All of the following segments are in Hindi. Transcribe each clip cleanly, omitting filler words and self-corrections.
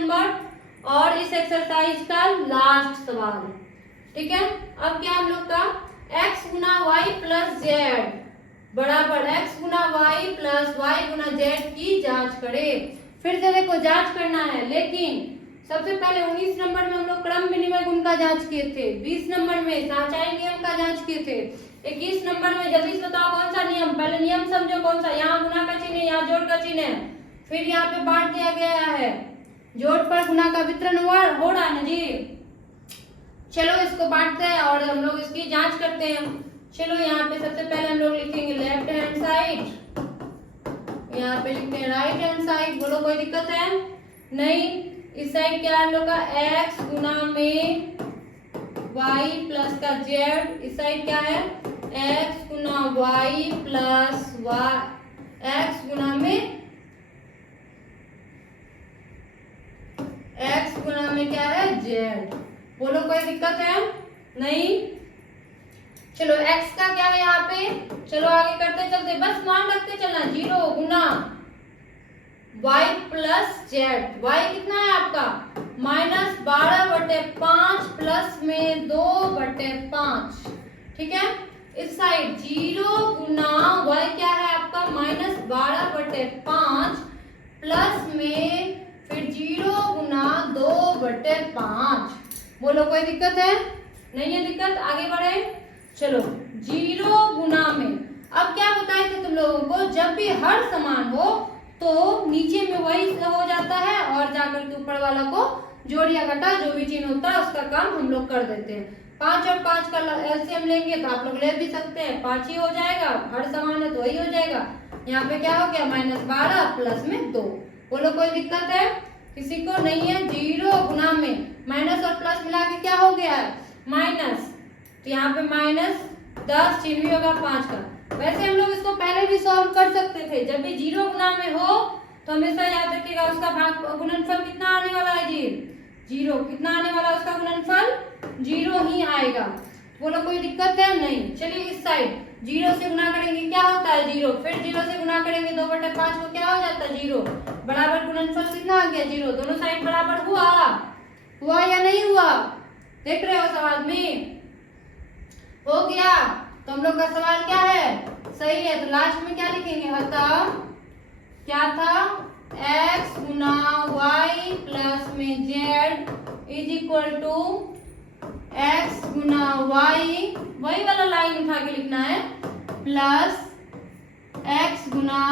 नंबर और इस एक्सरसाइज का लास्ट सवाल। ठीक है, अब क्या हम लोग का x गुना वाई प्लस जेड बराबर x गुना वाई प्लस वाई गुना जेड की जांच करें। फिर से देखो जांच करना है, लेकिन सबसे पहले 19 नंबर में हम लोग क्रम विनिमय गुण का जांच किए थे, 20 नंबर में साचाई नियम का जांच किए थे, 21 नंबर में जल्दी से बताओ कौन सा नियम, पहले नियम समझो कौन सा, यहाँ गुना का चिन्ह है, यहाँ जोड़ का चिन्ह है, फिर यहाँ पे बांट दिया गया है, जोड़ पर गुना का वितरण हो रहा है ना जी। चलो इसको बांटते हैं और हम लोग इसकी जांच करते हैं। चलो यहाँ पे सबसे पहले हम लोग लिखेंगे लेफ्ट हैंड साइड, यहाँ पे लिखते हैं राइट हैंड साइड। बोलो कोई दिक्कत है नहीं। इस साइड क्या है हम लोग का x गुना में y प्लस का z, इस साइड क्या है x गुना y प्लस y, x गुना में क्या है z। बोलो कोई दिक्कत है नहीं। चलो x का क्या है यहाँ पे, चलो आगे करते चलते, बस मान रखते चलना 0 गुना y प्लस जेड, y कितना है आपका -12/5 प्लस में 2/5। ठीक है, इस साइड 0 गुना y क्या है आपका -12/5 प्लस में फिर 0 गुना 2/5। बोलो कोई दिक्कत है नहीं है दिक्कत, आगे बढ़े। चलो 0 गुना में, अब क्या बताए थे तुम लोगों को, जब भी हर समान हो तो नीचे में वही हो जाता है और जाकर के ऊपर वाला को जोड़ या घटा जो भी चिन्ह होता है उसका काम हम लोग कर देते हैं। 5 और 5 का एलसीएम लेंगे तो आप लोग ले भी सकते हैं, 5 ही हो जाएगा, हर समान है तो वही हो जाएगा। यहाँ पे क्या हो गया -12 प्लस में 2। बोलो कोई दिक्कत है किसी को नहीं है। 0 गुना में माइनस और प्लस मिला के क्या हो गया है माइनस, तो यहाँ पे -10 चिन्ह भी होगा 5 का। वैसे हम लोग इसको पहले भी सॉल्व कर सकते थे, जब भी 0 गुना में हो तो हमेशा याद रखिएगा उसका भाग गुणनफल कितना आने वाला है जी 0, कितना आने वाला उसका गुणनफल 0 ही आएगा। बोलो कोई दिक्कत है नहीं। चलिए इस साइड 0 से गुना करेंगे क्या होता है 0, फिर 0 से गुना करेंगे 2/5 को क्या हो जाता है 0, बराबर गुणनफल कितना आ गया 0। दोनों साइड बराबर हुआ या नहीं हुआ, देख रहे हो सवाल में हो गया। तो हम लोग का सवाल क्या है सही है, तो लास्ट में क्या लिखेंगे, अतः क्या था x गुना y प्लस में z is equal to x गुना y, वही वाला लाइन उठा के लिखना है, प्लस x गुना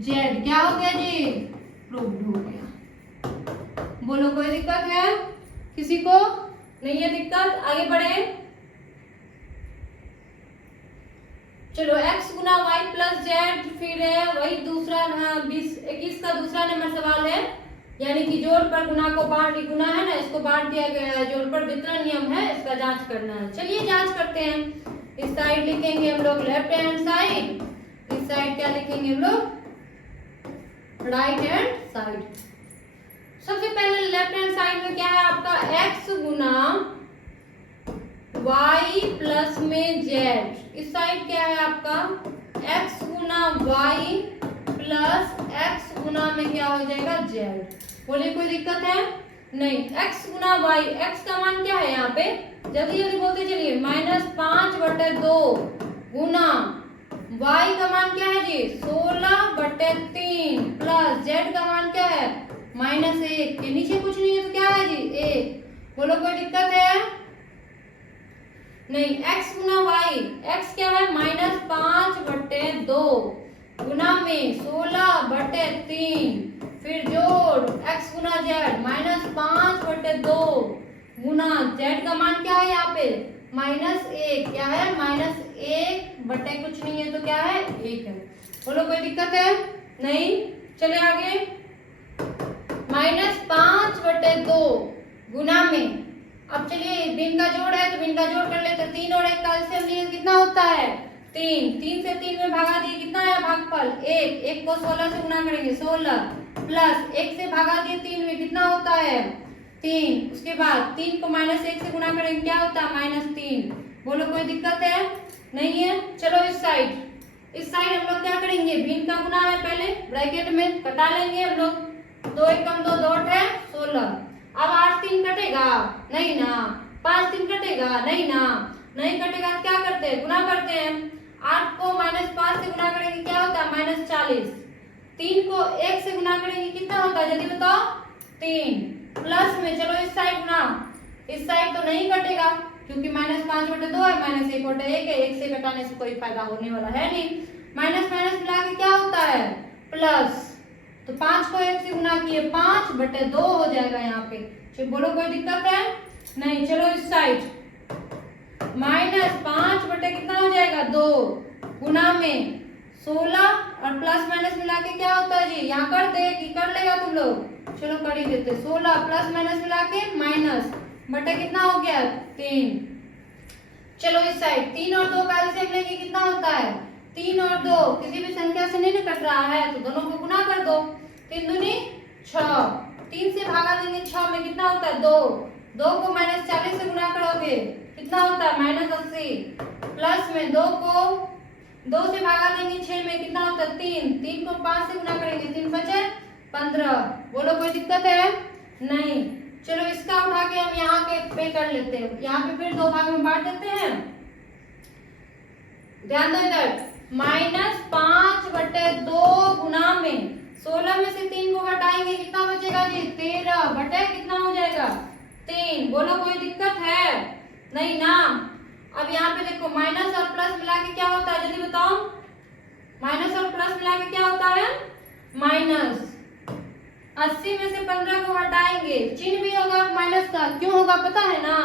z। क्या हो गया जी, प्रूव्ड हो गया। बोलो कोई दिक्कत है किसी को नहीं है दिक्कत, आगे बढ़े। चलो x गुना y प्लस जेड, फिर है वही दूसरा 21 का दूसरा नंबर सवाल है, यानी कि जोड़ पर गुना को बांट, गुना है ना इसको बांट दिया गया है, जोड़ पर वितरण नियम है, इसका जांच करना है। चलिए जांच करते हैं। इस साइड लिखेंगे हम लोग लेफ्ट हैंड साइड, इस साइड क्या लिखेंगे हम लोग राइट हैंड साइड। सबसे पहले लेफ्ट हैंड साइड में क्या है आपका x गुना y प्लस में z, इस साइड क्या है आपका x गुना y प्लस x गुना में क्या हो जाएगा z। बोलिए कोई दिक्कत है नहीं। x गुना y, x का मान क्या है यहाँ पे, जल्दी जल्दी बोलते चलिए, -5/2 गुना y का मान क्या है जी 16/3 प्लस z का मान क्या है -1 के नीचे कुछ नहीं है तो क्या है जी 1। बोलो कोई दिक्कत है नहीं। x गुना y, x क्या है -5/2 गुना में 16/3, फिर जोड़ x गुना z -5/2 गुना z का मान क्या है यहाँ पे -1, क्या है -1 कुछ नहीं है तो क्या है 1 है। बोलो कोई दिक्कत है नहीं। चले आगे, -5/2 गुना में, अब चलिए भिन्न का जोड़ है तो भिन्न का जोड़ कर लेते, 3 और 1 का एलसीएम लिए कितना होता है 3, 3 से 3 में भागा दिए कितना है भागफल 1, 1 को 16 से गुना करेंगे 16 प्लस 1 से भागा दिए 3 में कितना होता है 3, उसके बाद 3 को -1 से गुना करेंगे क्या होता है -3। बोलो कोई दिक्कत है नहीं है। चलो इस साइड हम लोग क्या करेंगे, भिन्न का गुना है, पहले ब्रैकेट में कटा लेंगे हम लोग, 2 एकम 2, 2 नहीं ना। 5 3 कटेगा नहीं ना, नहीं कटेगा तो क्या करते हैं, गुना करते हैं। 8 को -5 से गुना करेंगे क्या होता है, -40। 3 को 1 से गुना करेंगे कितना होता है, जल्दी बताओ, 3। प्लस में चलो इस साइड गुना, इस साइड तो नहीं कटेगा क्योंकि -5/2 है, -1/1 है, 1 से घटाने से कोई फायदा होने वाला है नहीं। माइनस माइनस मिला के क्या होता है, प्लस। तो 5 को 1 से गुना किए 5/2 हो जाएगा यहाँ पे। चलो बोलो कोई दिक्कत है नहीं। चलो इस साइड -5 बटे कितना हो जाएगा, 2 गुना में 16 और प्लस माइनस मिला के क्या होता है जी, यहाँ कर दे कि कर लेगा तुम लोग, चलो कर ही देते। 16 प्लस माइनस मिला के माइनस बटे कितना हो गया, 3। चलो इस साइड 3 और 2 का एलसीएम लेंगे कितना होता है, 3 और 2 किसी भी संख्या से नहीं कट रहा है तो दोनों को गुना कर दो। 3 दूनी 6, 3 से भागा देंगे 6 में कितना होता है, 2। 2 को -40 से गुना करोगे कितना होता है, -80। प्लस में 2 को 2 से भागा देंगे 6 में कितना होता है, 3। 3 को 5 से गुना करेंगे 3 बचे 15। बोलो कोई दिक्कत है नहीं। चलो इसका उठा के हम यहाँ पे कर लेते हैं, यहाँ पे फिर 2 भाग में बांट देते हैं। ध्यान दो इधर, -5/2 गुना में 16 में से 3 को घटाएंगे कितना बचेगा जी, 13 बटे कितना हो जाएगा, 3। बोलो कोई दिक्कत है नहीं ना। अब यहाँ पे देखो माइनस और प्लस मिला के क्या होता है, जल्दी बताओ, माइनस और प्लस मिला के क्या होता है, माइनस। 80 में से 15 को हटाएंगे, चिन्ह भी होगा माइनस का, क्यों होगा पता है ना,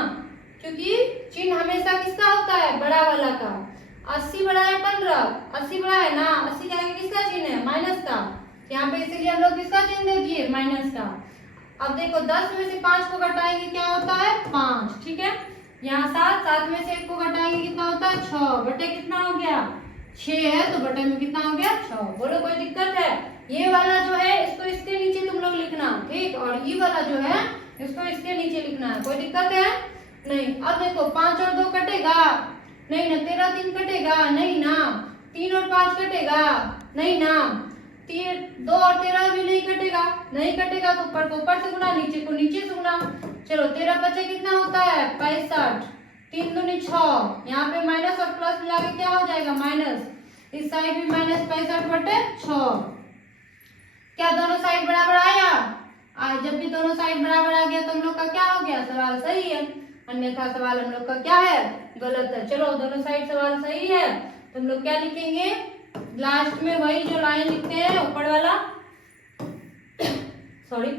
क्योंकि चिन्ह हमेशा किसका होता है, बड़ा वाला का। 80 बड़ा है 15, 80 बड़ा है ना, 80 के आगे किसका चिन्ह है, माइनस का। यहाँ पे इसीलिए हम लोग किसका चिन्ह दे दिए, माइनस का। अब देखो 10 में से 5 को घटाएंगे क्या होता है, 5, ठीक है। यहाँ 7 में से 1 को घटाएंगे कितना होता है, 6 बटे कितना हो गया, 6 है तो बटे में कितना हो गया, 6। बोलो कोई दिक्कत है। ये वाला जो है इसको इसके नीचे तुम लोग लिखना, ठीक, और ये वाला जो है इसको इसके नीचे लिखना है, कोई दिक्कत है नहीं। अब देखो 5 और 2 कटेगा नहीं ना, 13 3 कटेगा नहीं ना, 3 और 5 कटेगा नहीं ना, 2 और 13 भी नहीं कटेगा, नहीं कटेगा तो ऊपर को ऊपर से गुना, नीचे को नीचे से गुना। चलो 13 बचे कितना होता है, 65। 3 दूनी 6, यहाँ पे माइनस और प्लस मिला के क्या हो जाएगा, माइनस। इस साइड भी -65/6। क्या दोनों साइड बराबर आया, आज जब भी दोनों साइड बराबर आ गया तो हम लोग का क्या हो गया, सवाल सही है, अन्यथा सवाल हम लोग का क्या है, गलत है। चलो दोनों साइड सवाल सही है तो हम लोग क्या लिखेंगे, लास्ट में वही जो लाइन लिखते हैं ऊपर वाला, सॉरी,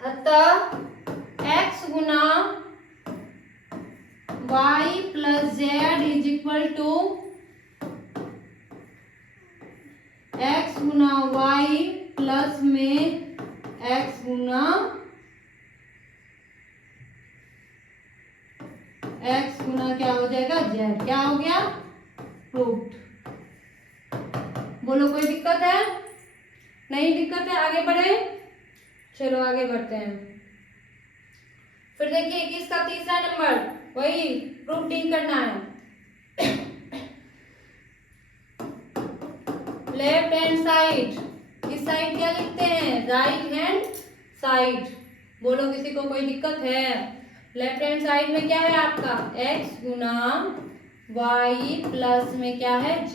अतः x गुना y plus Z is equal to x गुना y प्लस में x गुना क्या हो जाएगा, z। क्या हो गया, प्रूव्ड। बोलो कोई दिक्कत है नहीं, दिक्कत है, आगे बढ़े। चलो आगे बढ़ते हैं। फिर देखिए 21 का तीसरा नंबर, वही प्रूफिंग करना है। लेफ्ट हैंड साइड, इस साइड क्या लिखते हैं, राइट हैंड साइड। बोलो किसी को कोई दिक्कत है। लेफ्ट हैंड साइड में क्या है आपका, x गुना y प्लस में क्या है, z।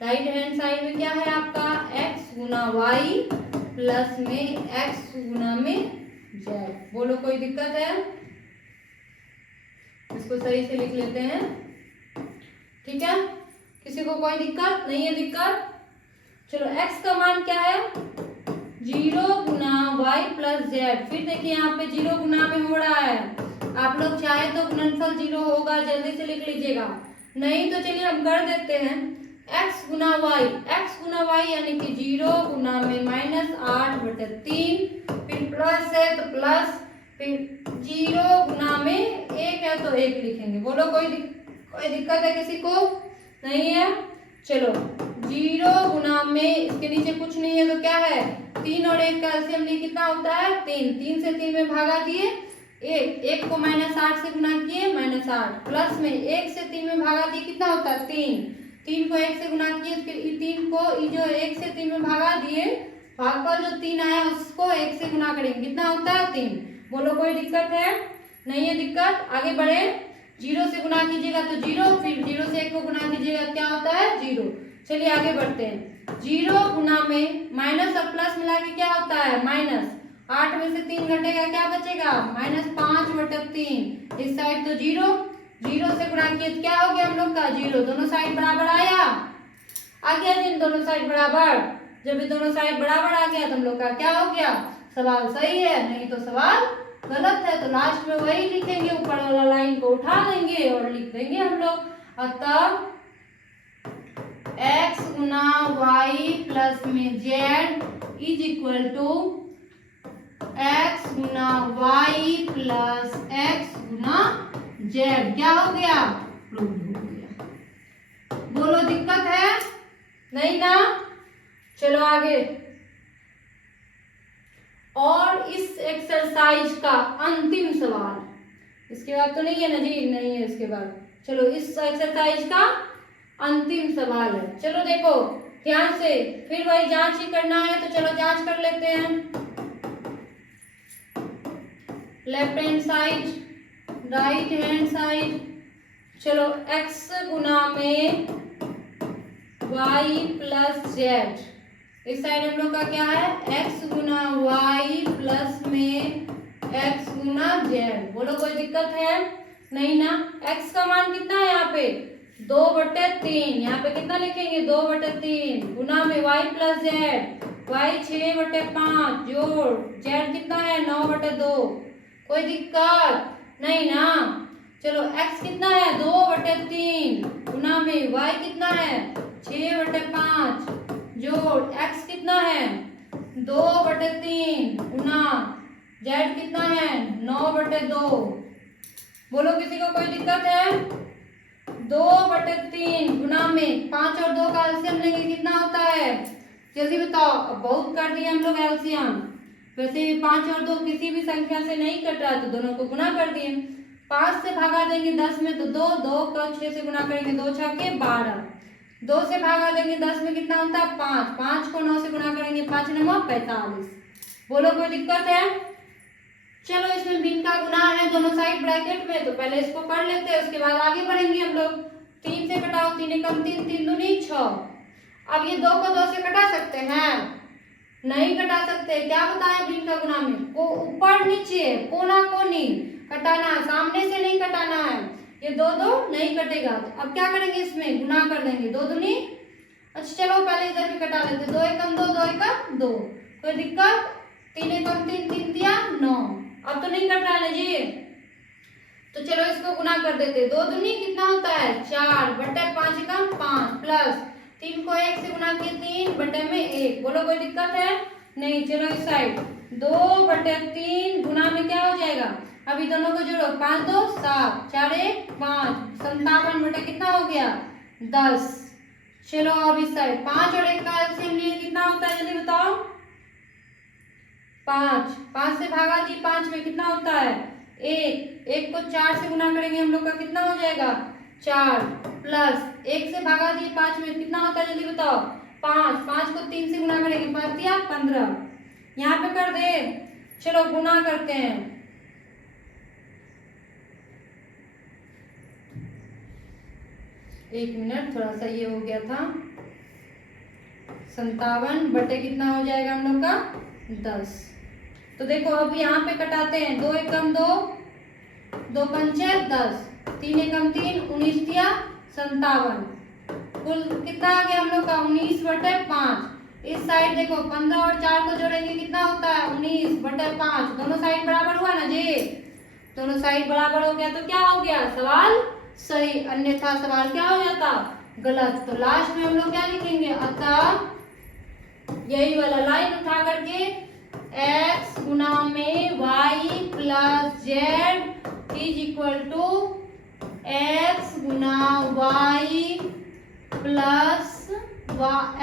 राइट हैंड साइड में क्या है आपका, x गुना y प्लस में x गुना में z। बोलो कोई दिक्कत है, इसको सही से लिख लेते हैं, ठीक है। किसी को कोई दिक्कत नहीं है, दिक्कत। चलो x का मान क्या है, 0 गुना y प्लस z। फिर देखिए यहाँ पे 0 गुना में हो रहा है, आप लोग चाहे तो गुणनफल 0 होगा, जल्दी से लिख लीजिएगा, नहीं तो चलिए हम कर देते हैं। x गुना y यानी कि 0 गुना में -8/3, फिर प्लस है तो प्लस, फिर 0 गुना में 1 है तो 1 लिखेंगे। बोलो कोई दिक्कत है किसी को नहीं है। चलो 0 गुना में इसके नीचे कुछ नहीं है तो क्या है, 3 और 1 का एलसीएम लिए कितना होता है, 3। 3 से 3 में भागा दिए 1 को -8 से गुना किए -8, प्लस में 1 से 3 में भागा दिए कितना होता है, 3। 3 को 1 से गुना किए, फिर 3 को जो 1 से 3 में भागा दिए, भागफल जो 3 आया उसको 1 से गुना करेंगे कितना होता है, 3। बोलो कोई दिक्कत है? नहीं है दिक्कत। आगे बढ़े। 0 से गुना कीजिएगा तो 0, फिर 0 से 1 को गुना कीजिएगा क्या होता है? 0। चलिए आगे बढ़ते हैं। 0 गुना में माइनस और प्लस मिला के क्या होता है? माइनस। 8 में से 3 घटेगा, क्या बचेगा? -5/3। इस साइड तो 0, 0 से गुणा किए तो क्या हो गया हम लोग का? 0। दोनों साइड बराबर आया, आ गया जिन दोनों साइड बराबर। जब ये दोनों साइड बराबर आ गया तो हम लोग का क्या हो गया? सवाल सही है, नहीं तो सवाल गलत है। तो लास्ट में वही लिखेंगे, ऊपर वाला लाइन को उठा देंगे और लिख देंगे हम लोग। अतः x गुना y प्लस में z is equal to x गुना y प्लस x गुना z। क्या हो गया? प्रूव हो गया। बोलो दिक्कत है? नहीं ना? चलो आगे। और इस एक्सरसाइज का अंतिम सवाल, इसके बाद तो नहीं है ना जी? नहीं है इसके बाद। चलो इस एक्सरसाइज का अंतिम सवाल है। चलो देखो ध्यान से, फिर वही जांच ही करना है तो चलो जांच कर लेते हैं। Left hand side, right hand side. चलो x गुना में y प्लस z। इस साइड हम लोग का क्या है? x गुना y प्लस में x गुना z। बोलो कोई दिक्कत है? नहीं ना? x का मान कितना है यहाँ पे? 2/3। यहाँ पे कितना लिखेंगे? 2/3 गुना में y प्लस z, y 6/5 जोड़ z कितना है? 9/2। कोई दिक्कत नहीं ना? चलो x कितना है? 2/3 गुना में y कितना है? 6/5 जोड़ x कितना है? 2/3 गुना z कितना है? 9/2। बोलो किसी को कोई दिक्कत है? 2/3 गुना में 5 और 2 का एलसीएम लेंगे कितना होता है? जल्दी बताओ। अब बहुत कर दिए हम लोग एलसीएम। वैसे 5 और 2 किसी भी संख्या से नहीं कट रहा तो दोनों को गुना कर दिए। 5 से भागा देंगे 10 में तो 2, 2 को 6 से गुना करेंगे 2 छक्के 12। 2 से भागा देंगे 10 में कितना होता है? 5। 5 को 9 से गुना करेंगे 5 9 45। बोलो कोई दिक्कत है? चलो इसमें भिन्न का गुना है दोनों साइड ब्रैकेट में, तो पहले इसको कर लेते हैं, उसके बाद आगे बढ़ेंगे हम लोग। 3 से कटाओ, 3 एकम 3, 3 दूनी 6। अब ये 2 को 2 से कटा सकते हैं? नहीं कटा सकते। क्या बताया भिन्न का गुना में? को ऊपर नीचे, कोना कोनी कटाना है, सामने से नहीं कटाना है। ये 2 2 नहीं कटेगा। अब क्या करेंगे? इसमें गुना कर देंगे। 2 दूनी, अच्छा चलो पहले इधर भी कटा लेते। 2 एकम 2, 2 एकम 2। कोई दिक्कत? 3 एकम 3, 3 दिया 9। अब तो नहीं कट रहा है ना जी? तो चलो इसको गुना कर देते। 2 दूनी कितना होता है? 4/5 एकम 5 प्लस 3 को 1 से गुना किए 3/1। बोलो कोई दिक्कत है? नहीं। चलो इस साइड 2/3 गुना में क्या हो जाएगा? अभी दोनों को जोड़ो, 5 2 7, 4 1 5, 57 बटे कितना हो गया? 10। चलो अब इस साइड 5 और 1 का एलसीएम लिए कितना होता है? जल्दी बताओ। 5। 5 से भागा जी 5 में कितना होता है? 1। 1 को 4 से गुना करेंगे हम लोग का कितना हो जाएगा? 4 प्लस 1 से भागा दिए 5 में कितना होता है? जल्दी बताओ। 5। 5 को 3 से गुना करेंगे 5 दिया 15। यहाँ पे कर दे। चलो गुना करते हैं। एक मिनट, थोड़ा सा ये हो गया था। 57 बटे कितना हो जाएगा हम लोग का? 10। तो देखो अब यहाँ पे कटाते हैं। 2 एकम 2, 2 पंचे 10, 3 एकम 3, 19 दिया 57। कुल कितना आ गया हम लोग का? 19/5। इस साइड देखो 15 और 4 को जोड़ेंगे कितना होता है? 19/5। दोनों साइड बराबर हुआ ना जी? दोनों साइड बराबर हो गया तो क्या हो गया? सवाल सही, अन्यथा सवाल क्या हो जाता? गलत। तो लास्ट में हम लोग क्या लिखेंगे? अतः यही वाला लाइन उठा करके x गुना में y plus z is equal to x गुना y प्लस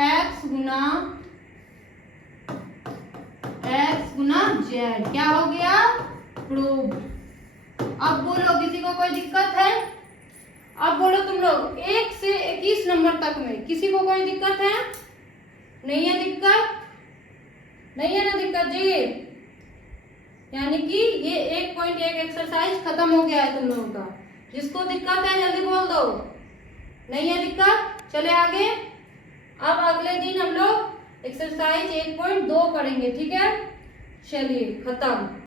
x गुना z। क्या हो गया? प्रूव। अब बोलो किसी को कोई दिक्कत है? अब बोलो तुम लोग 1 से 21 नंबर तक में किसी को कोई दिक्कत है? नहीं है दिक्कत? नहीं है ना दिक्कत जी? यानी कि ये 1.1 एक्सरसाइज खत्म हो गया है तुम लोगों का। जिसको दिक्कत है जल्दी बोल दो, नहीं है दिक्कत? चले आगे। अब अगले दिन हम लोग एक्सरसाइज 1.2 करेंगे, ठीक है? चलिए खत्म।